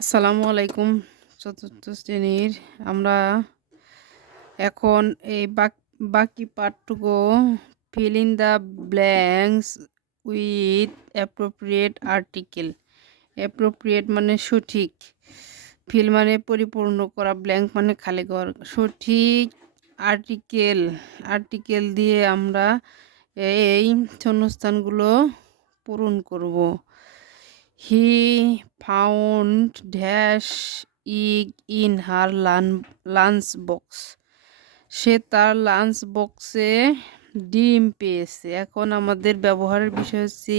আসসালামু আলাইকুম। চতুর্থ শ্রেণীর আমরা এখন এই বাকি পাঠটুকু fill in the blanks with appropriate article. appropriate মানে সঠিক, fill মানে পরিপূর্ণ করা, blank মানে খালি ঘর। সঠিক আর্টিকেল দিয়ে আমরা এই শূন্যস্থানগুলো পূরণ করব। He found dash egg in her lunch box. সে তার লাঞ্চ বক্সে ডিম পেয়েছে। এখন আমাদের ব্যবহারের বিষয় হচ্ছে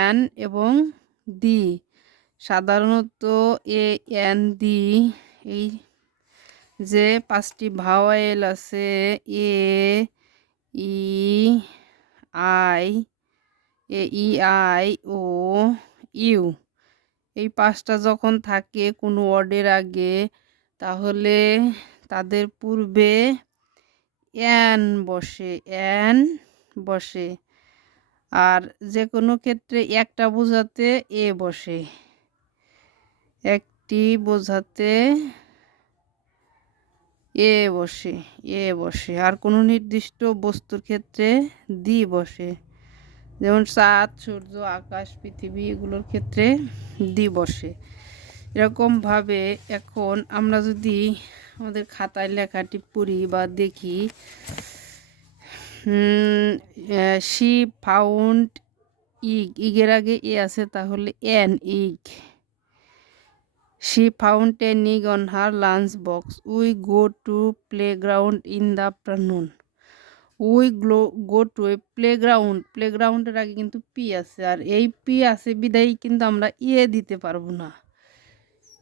এন এবং দি। সাধারণত এন দি এই যে পাঁচটি ভাওয়েল আছে এ ই আই ও ইউ, এই পাঁচটা যখন থাকে কোনো ওয়ার্ডের আগে তাহলে তাদের পূর্বে এন বসে, আর যে কোনো ক্ষেত্রে একটা বোঝাতে এ বসে, একটি বোঝাতে এ বসে আর কোনো নির্দিষ্ট বস্তুর ক্ষেত্রে দি বসে, যেমন চাঁদ, সূর্য, আকাশ, পৃথিবী এগুলোর ক্ষেত্রে দি বসে। এরকমভাবে এখন আমরা যদি আমাদের খাতায় লেখাটি পড়ি বা দেখি, শি ফাউন্ড ইগের আগে এ আছে তাহলে an egg. She found an egg on her lunch box. We go to playground in the afternoon. We go to a প্লেগ্রাউন্ডের আগে কিন্তু পি আছে, আর এই পি আছে বিদায় কিন্তু আমরা এ দিতে পারবো না,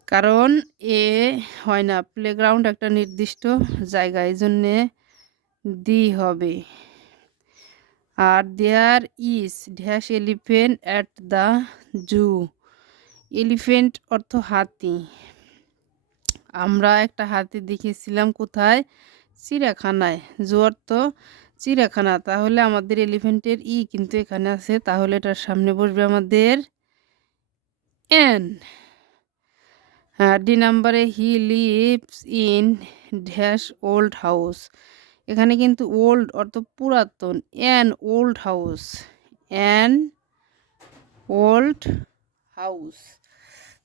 কারণ এ হয় না। প্লেগ্রাউন্ড একটা নির্দিষ্ট জায়গা, এই জন্যে দি হবে। আর there is dash elephant at the zoo. Elephant অর্থ হাতি। আমরা একটা হাতি দেখেছিলাম কোথায়? চিড়িয়াখানায়। জু অর্থ চিড়িয়াখানা, তাহলে আমাদের এলিফেন্টের ই কিন্তু এখানে আছে, তাহলে এটার সামনে বসবে আমাদের এন। ডি নাম্বারে he lives in dash old house. এখানে কিন্তু ওল্ড অর্থ পুরাতন, অ্যান ওল্ড হাউস।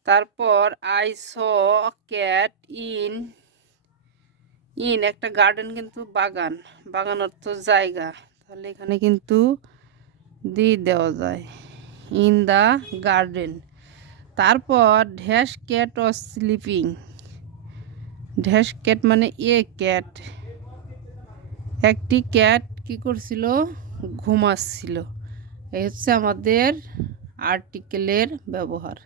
তারপর আই স ক্যাট ইন একটা গার্ডেন কিন্তু বাগান অর্থ জায়গা, তাহলে এখানে কিন্তু দি দেওয়া যায়, ইন দ্য গার্ডেন। তারপর dash cat was sleeping. Dash cat মানে এ ক্যাট, একটি ক্যাট কি করছিল? ঘুমাচ্ছিল। এই হচ্ছে আমাদের আর্টিকেলের ব্যবহার।